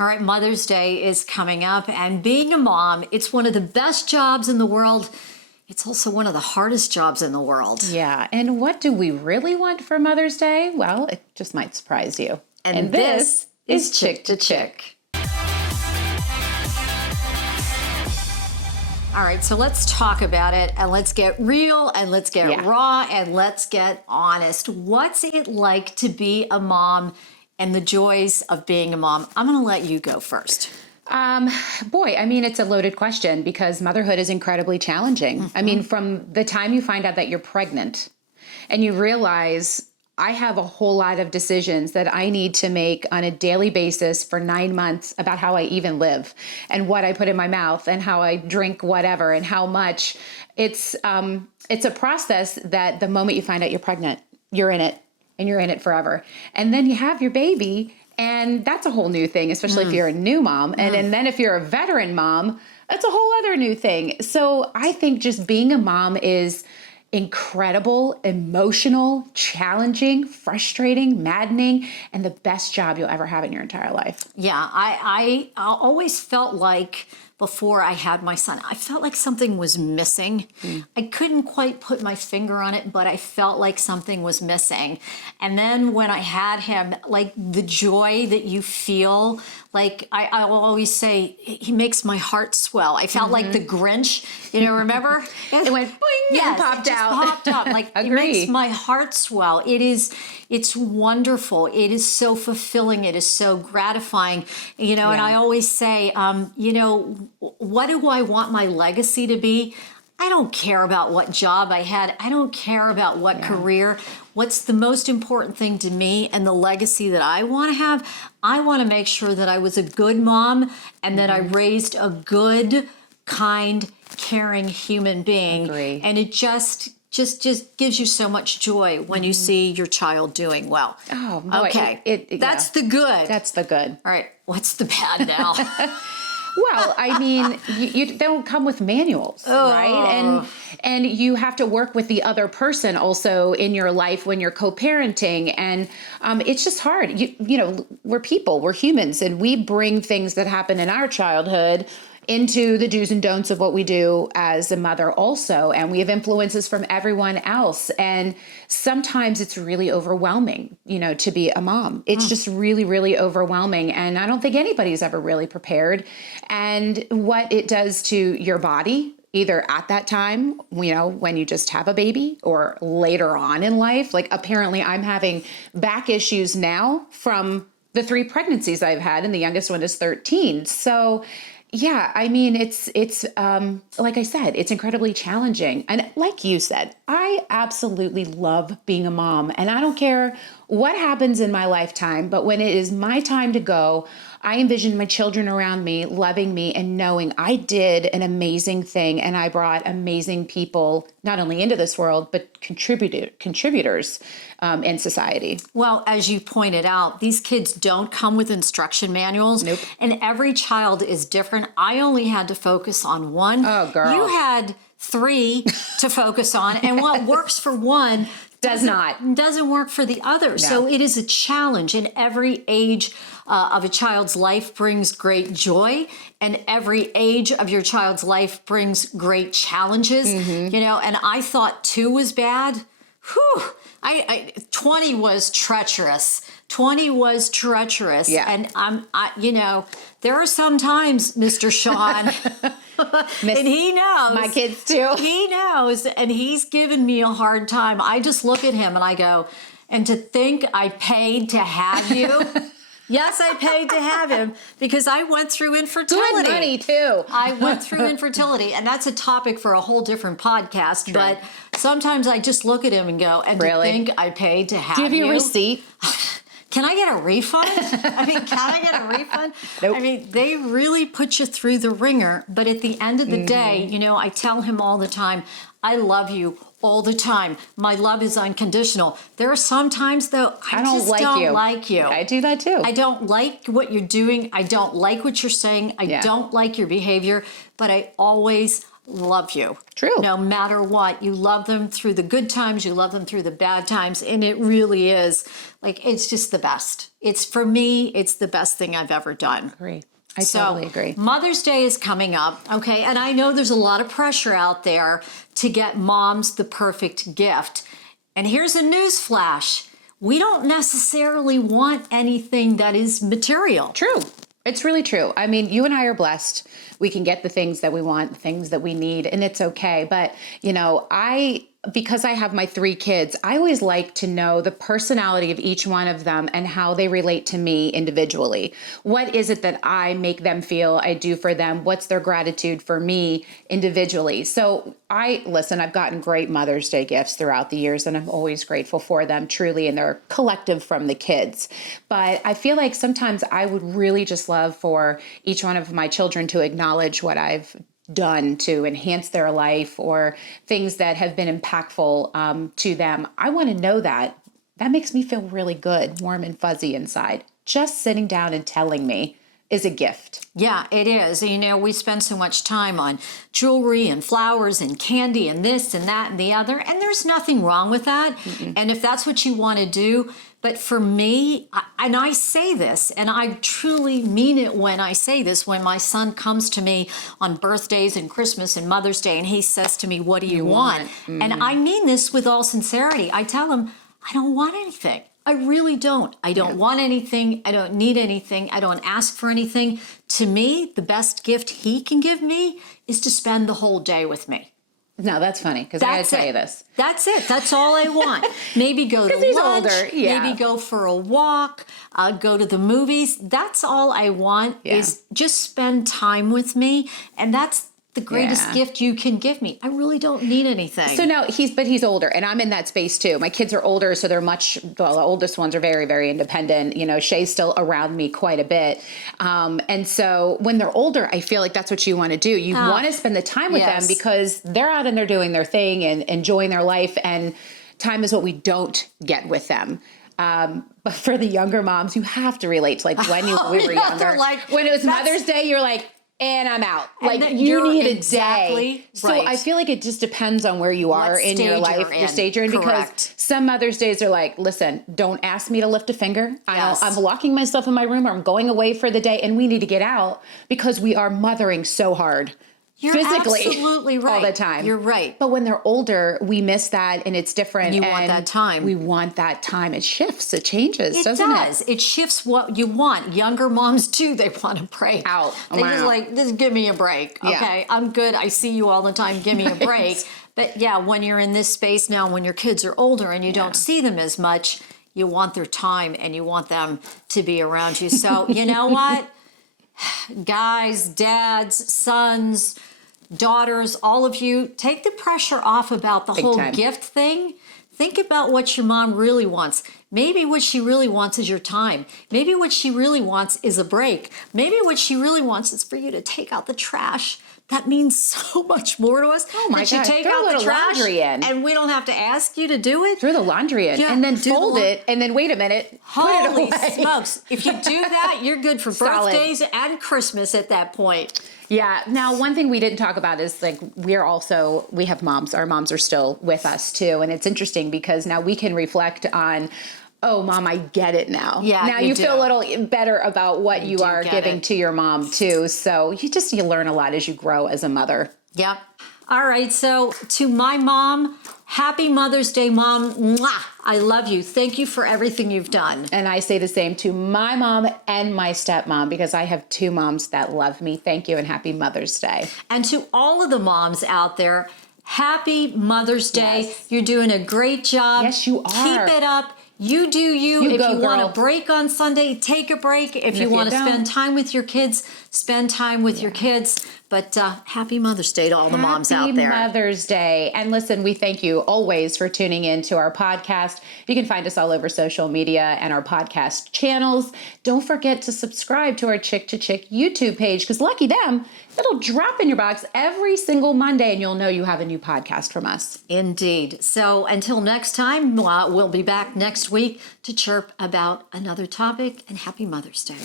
All right, Mother's Day is coming up, and being a mom, it's one of the best jobs in the world. It's also one of the hardest jobs in the world. Yeah, and what do we really want for Mother's Day? Well, it just might surprise you. And this is Chick to Chick. All right, so let's talk about it, and let's get real, and let's get raw, and let's get honest. What's it like to be a mom and the joys of being a mom? I'm going to let you go first. Boy, I mean, it's a loaded question because motherhood is incredibly challenging. Mm-hmm. I mean, from the time you find out that you're pregnant and you realize I have a whole lot of decisions that I need to make on a daily basis for 9 months about how I even live and what I put in my mouth and how I drink whatever and how much. It's a process that the moment you find out you're pregnant, you're in it and you're in it forever. And then you have your baby, and that's a whole new thing, especially if you're a new mom. And then if you're a veteran mom, that's a whole other new thing. So I think just being a mom is incredible, emotional, challenging, frustrating, maddening, and the best job you'll ever have in your entire life. Yeah, I always felt like before I had my son, I felt like something was missing. I couldn't quite put my finger on it, but I felt like something was missing. And then when I had him, like the joy that you feel, like I will always say, he makes my heart swell. I felt like the Grinch, remember? It went boing and popped out. Popped up. Like it makes my heart swell. It's wonderful. It is so fulfilling. It is so gratifying. And I always say, what do I want my legacy to be? I don't care about what job I had. I don't care about what career. What's the most important thing to me and the legacy that I want to have? I want to make sure that I was a good mom and that I raised a good, kind, caring human being. Agree. And it just gives you so much joy when you see your child doing well. Oh, boy. Okay. That's the good. That's the good. All right. What's the bad now? Well, I mean, they don't come with manuals, right? And you have to work with the other person also in your life when you're co-parenting. And it's just hard. We're people, we're humans, and we bring things that happen in our childhood into the do's and don'ts of what we do as a mother also. And we have influences from everyone else. And sometimes it's really overwhelming, to be a mom. It's just really, really overwhelming. And I don't think anybody's ever really prepared. And what it does to your body, either at that time, when you just have a baby or later on in life, like apparently I'm having back issues now from the 3 pregnancies I've had, and the youngest one is 13. So yeah, I mean, it's like I said, it's incredibly challenging. And like you said, I absolutely love being a mom, and I don't care what happens in my lifetime, but when it is my time to go, I envision my children around me, loving me and knowing I did an amazing thing and I brought amazing people not only into this world, but contributors in society. Well, as you pointed out, these kids don't come with instruction manuals. Nope. And every child is different. I only had to focus on one. Oh, girl. You had 3 to focus on, and what works for one doesn't work for the other. No. So it is a challenge, and every age of a child's life brings great joy, and every age of your child's life brings great challenges. And I thought 2 was bad. Whew. 20 was treacherous. 20 was treacherous. Yeah. And there are some times, Mr. Sean, and he knows. My kids too. He knows, and he's given me a hard time. I just look at him and I go, and to think I paid to have you. Yes, I paid to have him because I went through infertility. Good money, too. I went through infertility, and that's a topic for a whole different podcast. True. But sometimes I just look at him and go, and really? To think I paid to have you. Do you have your receipt? Can I get a refund? Can I get a refund? Nope. They really put you through the ringer. But at the end of the day, I tell him all the time, I love you all the time. My love is unconditional. There are some times, though, I just don't like you. I do that, too. I don't like what you're doing. I don't like what you're saying. I don't like your behavior. But I always love you. True. No matter what, you love them through the good times, you love them through the bad times, and it really is like it's just the best. It's for me, it's the best thing I've ever done. Agree. I totally agree. Mother's Day is coming up, okay? And I know there's a lot of pressure out there to get moms the perfect gift. And here's a news flash. We don't necessarily want anything that is material. True. It's really true. I mean, you and I are blessed. We can get the things that we want, the things that we need, and it's okay. But, because I have my 3 kids, I always like to know the personality of each one of them and how they relate to me individually. What is it that I make them feel I do for them? What's their gratitude for me individually? So I've gotten great Mother's Day gifts throughout the years, and I'm always grateful for them, truly, and they're collective from the kids. But I feel like sometimes I would really just love for each one of my children to acknowledge what I've done to enhance their life or things that have been impactful to them. I want to know that. That makes me feel really good, warm and fuzzy inside. Just sitting down and telling me is a gift. Yeah, it is. We spend so much time on jewelry and flowers and candy and this and that and the other, and there's nothing wrong with that. And if that's what you want to do, but for me, and I say this, and I truly mean it when I say this, when my son comes to me on birthdays and Christmas and Mother's Day, and he says to me, what do you want? And I mean this with all sincerity. I tell him, I don't want anything. I really don't. I don't want anything. I don't need anything. I don't ask for anything. To me, the best gift he can give me is to spend the whole day with me. No, that's funny because I got to tell you this. That's it. That's all I want. Maybe go to he's lunch. Older. Yeah. Maybe go for a walk. Go to the movies. That's all I want is just spend time with me. And that's the greatest gift you can give me. I really don't need anything. So now he's older, and I'm in that space too. My kids are older, so they're the oldest ones are very, very independent. Shay's still around me quite a bit. And so when they're older, I feel like that's what you want to do. You want to spend the time with them because they're out and they're doing their thing and enjoying their life. And time is what we don't get with them. But for the younger moms, you have to relate to like when we were younger. When it was Mother's Day, you're like, and I'm out. Like you need a day. So I feel like it just depends on where you are in your life, your stage you're in. Because some Mother's Days are like, listen, don't ask me to lift a finger. I'm locking myself in my room or I'm going away for the day and we need to get out because we are mothering so hard. You're physically absolutely right. all the time. You're right. But when they're older, we miss that and it's different. You want that time. We want that time. It shifts. It changes, doesn't it? It shifts what you want. Younger moms too, they want a break. Out. They just give me a break. Okay, I'm good. I see you all the time. Give me a break. But when you're in this space now, when your kids are older and you don't see them as much, you want their time and you want them to be around you. So you know what? Guys, dads, sons, daughters, all of you, take the pressure off about the whole gift thing. Think about what your mom really wants. Maybe what she really wants is your time. Maybe what she really wants is a break. Maybe what she really wants is for you to take out the trash. That means so much more to us. Oh my God. You take out the trash laundry in. And we don't have to ask you to do it. Throw the laundry in and then fold it and then wait a minute. Holy smokes. If you do that, you're good for birthdays and Christmas at that point. Yeah. Now, one thing we didn't talk about is like we have moms. Our moms are still with us too. And it's interesting because now we can reflect on, oh, Mom, I get it now. Yeah, now you feel a little better about what you are giving to your mom too. So you learn a lot as you grow as a mother. Yep. All right. So to my mom, happy Mother's Day, Mom. Mwah! I love you. Thank you for everything you've done. And I say the same to my mom and my stepmom because I have 2 moms that love me. Thank you and happy Mother's Day. And to all of the moms out there, happy Mother's Day. Yes. You're doing a great job. Yes, you are. Keep it up. You do you. If you want a break on Sunday, take a break. If you want to spend time with your kids, spend time with your kids. But happy Mother's Day to all the moms out there. Happy Mother's Day. And listen, we thank you always for tuning in to our podcast. You can find us all over social media and our podcast channels. Don't forget to subscribe to our Chick to Chick YouTube page because lucky them, it'll drop in your box every single Monday and you'll know you have a new podcast from us. Indeed. So until next time, we'll be back next week to chirp about another topic, and happy Mother's Day.